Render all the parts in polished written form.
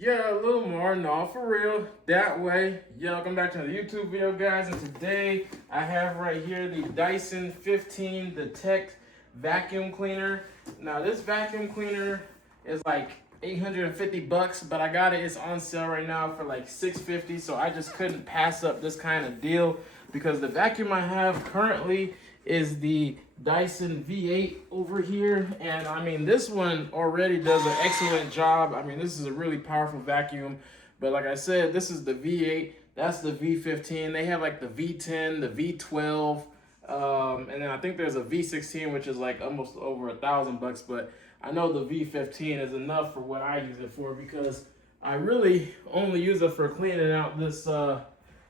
Yeah, a little more. No, for real. That way. Yeah, welcome back to the YouTube video, guys. And today I have right here the Dyson 15 Detect vacuum cleaner. Now, this vacuum cleaner is like 850 bucks, but I got it. It's on sale right now for like 650. So I just couldn't pass up this kind of deal because the vacuum I have currently is the Dyson V8 over here, and I mean this one already does an excellent job. I mean, this is a really powerful vacuum, but like I said, this is the V8, that's the V15. They have like the V10, the V12, and then I think there's a V16, which is like almost over $1,000 but I know the V15 is enough for what I use it for, because I really only use it for cleaning out this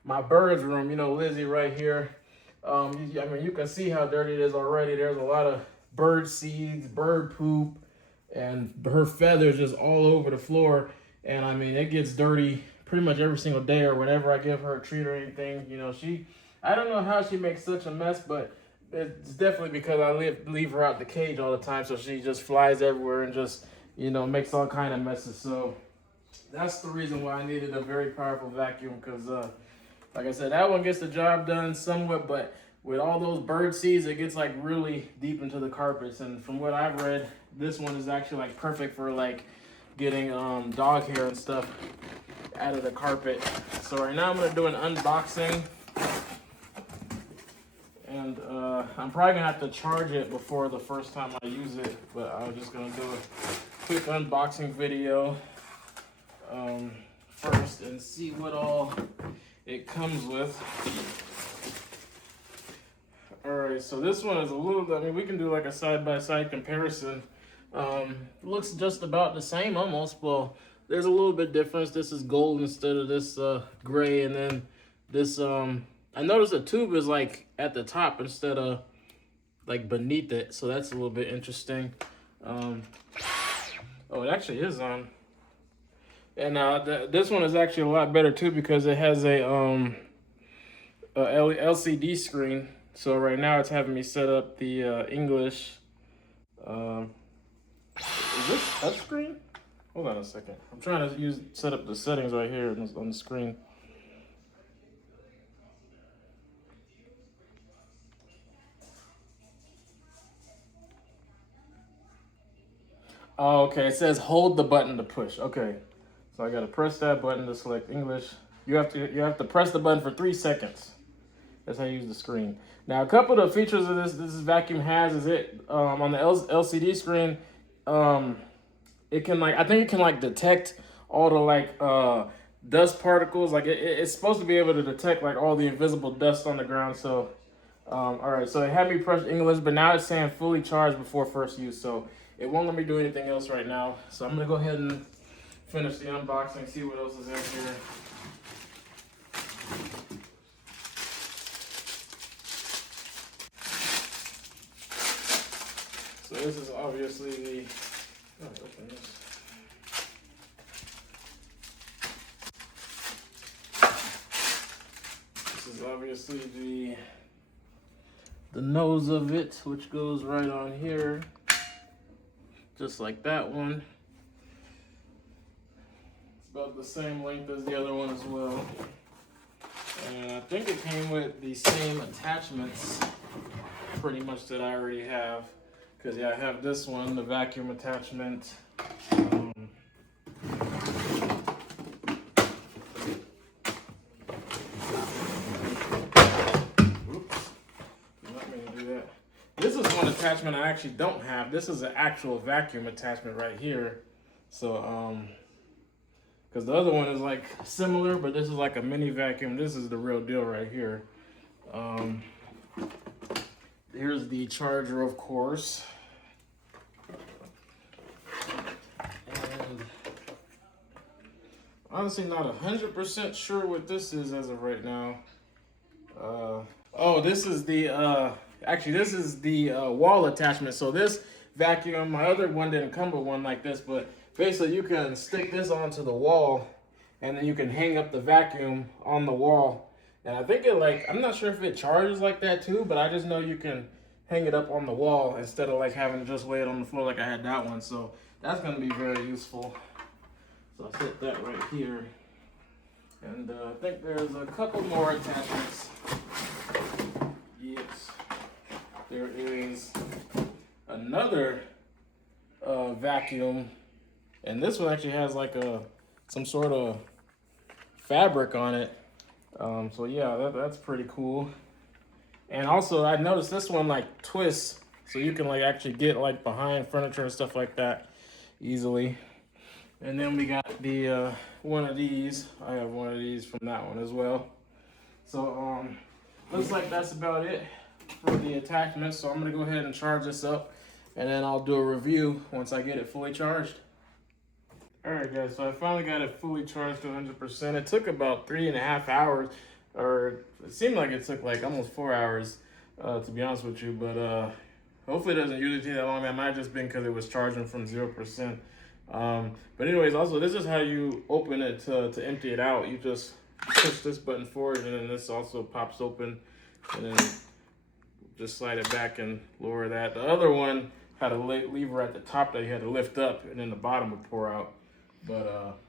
my bird's room. You know, Lizzie right here. I mean, you can see how dirty it is already. There's a lot of bird seeds, bird poop, and her feathers just all over the floor. And I mean, it gets dirty pretty much every single day, or whenever I give her a treat or anything. You know, I don't know how she makes such a mess, but it's definitely because I leave her out the cage all the time. So she just flies everywhere and just, you know, makes all kind of messes. So that's the reason why I needed a very powerful vacuum, because like I said, that one gets the job done somewhat, but with all those bird seeds, it gets like really deep into the carpets. And from what I've read, this one is actually like perfect for like getting dog hair and stuff out of the carpet. So right now I'm gonna do an unboxing, and I'm probably gonna have to charge it before the first time I use it, but I'm just gonna do a quick unboxing video first and see what all it comes with. Alright, so this one is a little, I mean, we can do like a side-by-side comparison. Looks just about the same almost. Well, there's a little bit difference. This is gold instead of this gray, and then this, I noticed the tube is like at the top instead of like beneath it, so that's a little bit interesting. Oh, it actually is on. And this one is actually a lot better too, because it has a LCD screen. So right now it's having me set up the English. Is this touchscreen? Hold on a second. I'm trying to set up the settings right here on the screen. Oh, okay. It says hold the button to push. Okay. So I gotta press that button to select English. You have to press the button for 3 seconds. That's how you use the screen. Now, a couple of the features of this vacuum has is it on the LCD screen, it can like, I think it can like detect all the like dust particles. Like it's supposed to be able to detect like all the invisible dust on the ground. So all right, so it had me press English, but now it's saying fully charged before first use, so it won't let me do anything else right now. So I'm gonna go ahead and finish the unboxing, see what else is in here. So this is obviously the, open this. This is obviously the nose of it, which goes right on here, just like that one. It's about the same length as the other one as well. And I think it came with the same attachments pretty much that I already have. Because yeah, I have this one, the vacuum attachment. This is one attachment I actually don't have. This is an actual vacuum attachment right here. So, because the other one is like similar, but this is like a mini vacuum. This is the real deal right here. Here's the charger, of course. And honestly, not 100% sure what this is as of right now. Oh, this is the, actually this is the wall attachment. So this vacuum, my other one didn't come with one like this, but basically you can stick this onto the wall and then you can hang up the vacuum on the wall. And I think it like, I'm not sure if it charges like that too, but I just know you can hang it up on the wall instead of like having to just lay it on the floor like I had that one. So that's gonna be very useful. So I'll set that right here. And I think there's a couple more attachments. Yes, there is another vacuum, and this one actually has like some sort of fabric on it. So yeah, that's pretty cool. And also I noticed this one like twists, so you can like actually get like behind furniture and stuff like that easily. And then we got the one of these. I have one of these from that one as well. So looks like that's about it for the attachments. So I'm gonna go ahead and charge this up, and then I'll do a review once I get it fully charged. All right, guys, so I finally got it fully charged to 100%. It took about 3.5 hours, or it seemed like it took like almost 4 hours, to be honest with you. But hopefully it doesn't usually take that long. That might have just been because it was charging from 0%. But anyways, also this is how you open it to empty it out. You just push this button forward, and then this also pops open, and then just slide it back and lower that. The other one had a lever at the top that you had to lift up, and then the bottom would pour out. But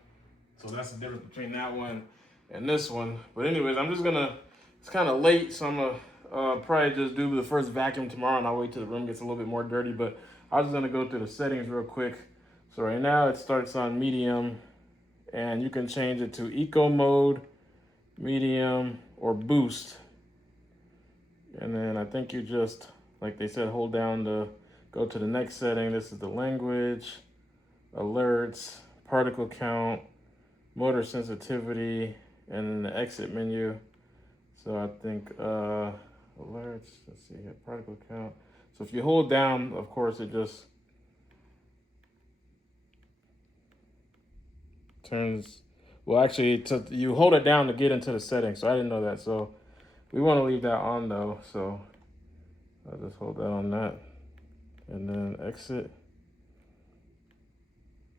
so that's the difference between that one and this one. But anyways, it's kind of late, so I'm gonna probably just do the first vacuum tomorrow, and I'll wait till the room gets a little bit more dirty. But I was gonna go through the settings real quick. So right now it starts on medium, and you can change it to eco mode, medium, or boost. And then I think you just, like they said, hold down to go to the next setting. This is the language, alerts, particle count, motor sensitivity, and then the exit menu. So I think alerts, let's see here, particle count. So if you hold down, of course, it just turns, well, actually, you hold it down to get into the settings. So I didn't know that. So we want to leave that on though. So I'll just hold that on that, and then exit.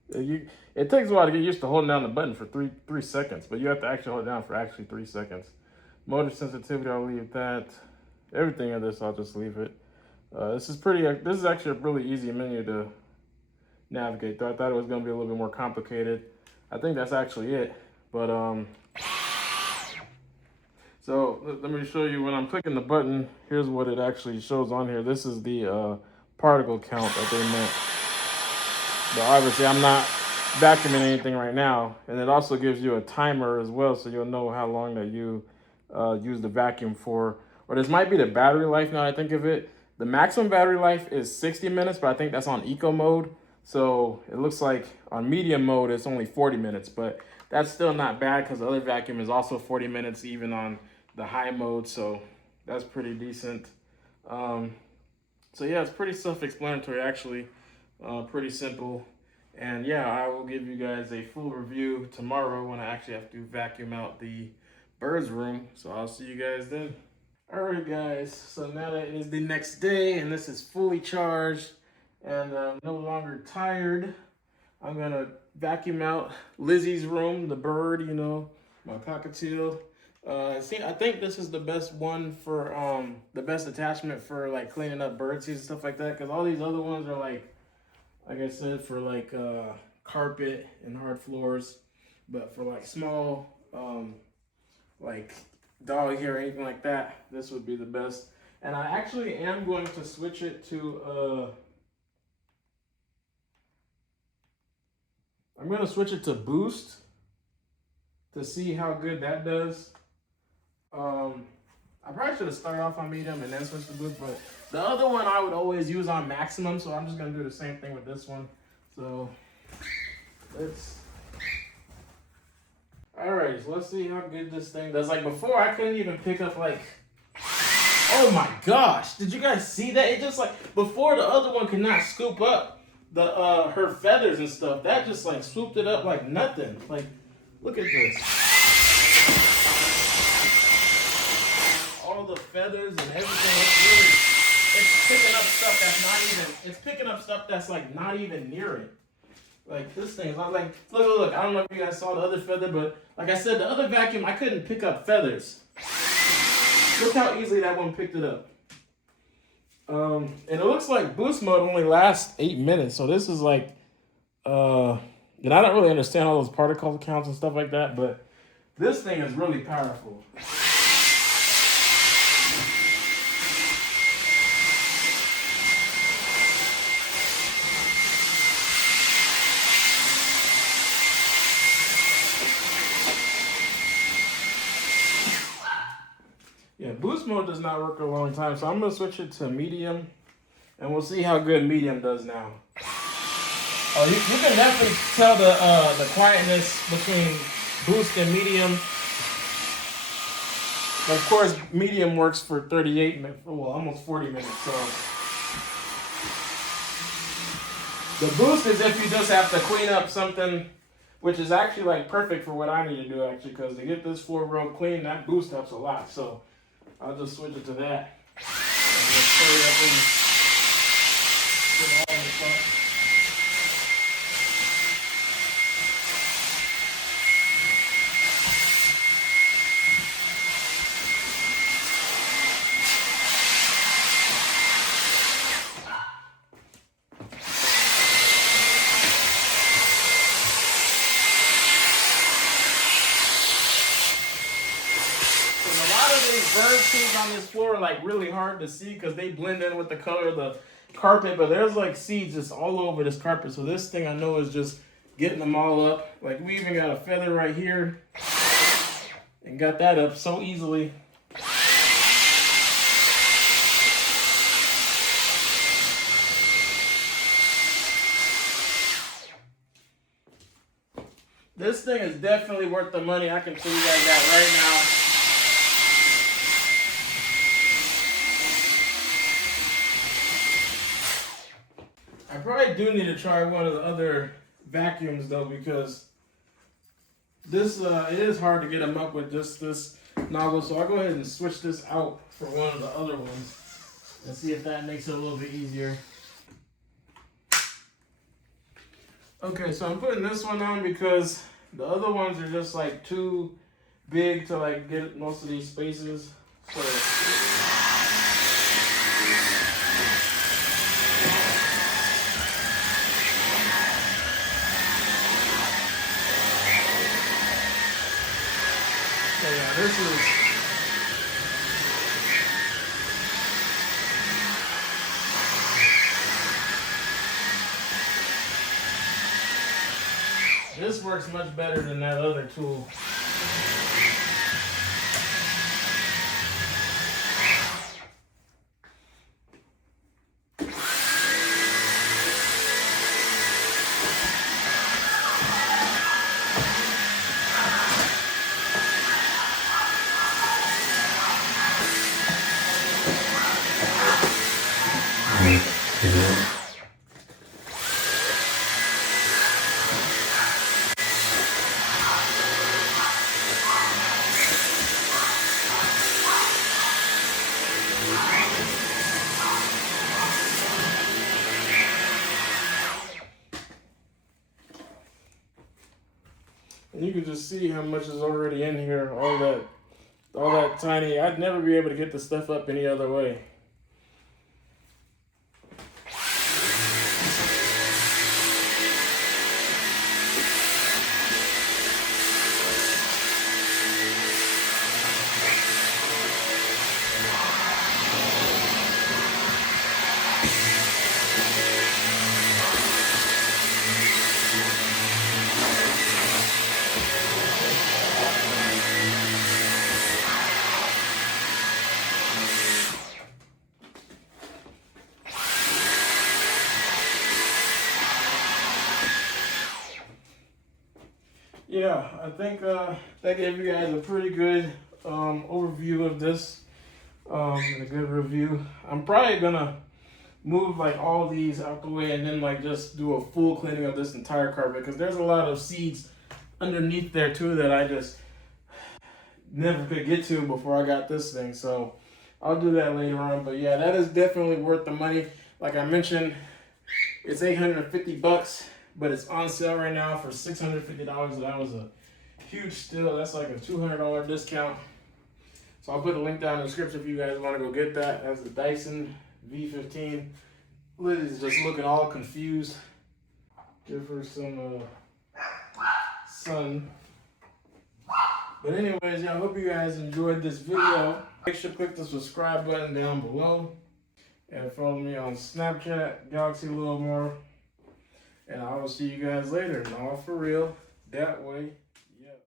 It takes a while to get used to holding down the button for three seconds, but you have to actually hold it down for actually 3 seconds. Motor sensitivity, I'll leave that. Everything of this, I'll just leave it. This is actually a really easy menu to navigate through. I thought it was going to be a little bit more complicated. I think that's actually it. But so let me show you. When I'm clicking the button, here's what it actually shows on here. This is the particle count that they meant. But obviously I'm not vacuuming anything right now. And it also gives you a timer as well, so you'll know how long that you use the vacuum for. Or this might be the battery life now that I think of it. The maximum battery life is 60 minutes, but I think that's on eco mode. So it looks like on medium mode, it's only 40 minutes, but that's still not bad because the other vacuum is also 40 minutes even on the high mode. So that's pretty decent. So yeah, it's pretty self-explanatory actually. Pretty simple. And yeah, I will give you guys a full review tomorrow when I actually have to vacuum out the birds room. So I'll see you guys then. All right, guys. So now that it is the next day and this is fully charged and I'm no longer tired, I'm gonna vacuum out Lizzie's room, the bird, you know, my cockatiel. I think this is the best one for the best attachment for like cleaning up bird seeds and stuff like that, because all these other ones are like I said, for like carpet and hard floors. But for like small like dog hair or anything like that, this would be the best. And I actually am going to switch it to I'm going to switch it to boost to see how good that does. I probably should have started off on medium and then switched to boost, but the other one I would always use on maximum, so I'm just gonna do the same thing with this one. So alright, so let's see how good this thing does. Like before, I couldn't even pick up like, oh my gosh, did you guys see that? It just like, before the other one could not scoop up the her feathers and stuff. That just like swooped it up like nothing. Like, look at this. All the feathers and everything, it's picking up stuff that's like not even near it. Like this thing, like look. I don't know if you guys saw the other feather, but like I said, the other vacuum, I couldn't pick up feathers. Look how easily that one picked it up. And it looks like boost mode only lasts 8 minutes, so this is like And I don't really understand all those particle counts and stuff like that, but this thing is really powerful. Yeah, boost mode does not work a long time, so I'm gonna switch it to medium, and we'll see how good medium does now. Oh, you can definitely tell the quietness between boost and medium. But of course, medium works for 38 minutes, well, almost 40 minutes. So the boost is if you just have to clean up something, which is actually like perfect for what I need to do actually, because to get this floor real clean, that boost helps a lot. So I'll just switch it to that. And just hurry up and get all this stuff. Bird seeds on this floor are like really hard to see because they blend in with the color of the carpet, but there's like seeds just all over this carpet. So this thing I know is just getting them all up. Like we even got a feather right here and got that up so easily. This thing is definitely worth the money. I can tell you guys that right now. I probably do need to try one of the other vacuums though, because this it is hard to get them up with just this nozzle. So I'll go ahead and switch this out for one of the other ones and see if that makes it a little bit easier. Okay, so I'm putting this one on because the other ones are just like too big to like get most of these spaces. So yeah, this works much better than that other tool. And you can just see how much is already in here, all that tiny. I'd never be able to get the stuff up any other way. Yeah, I think that gave you guys a pretty good overview of this and a good review. I'm probably gonna move like all these out the way and then like just do a full cleaning of this entire carpet, because there's a lot of seeds underneath there too that I just never could get to before I got this thing. So I'll do that later on. But yeah, that is definitely worth the money. Like I mentioned, it's 850 bucks. But it's on sale right now for $650. That was a huge steal. That's like a $200 discount. So I'll put a link down in the description if you guys want to go get that. That's the Dyson V15. Lily's just looking all confused. Give her some sun. But anyways, y'all, hope you guys enjoyed this video. Make sure to click the subscribe button down below. And follow me on Snapchat, Galaxy Lilmar. And I will see you guys later. And all for real, that way.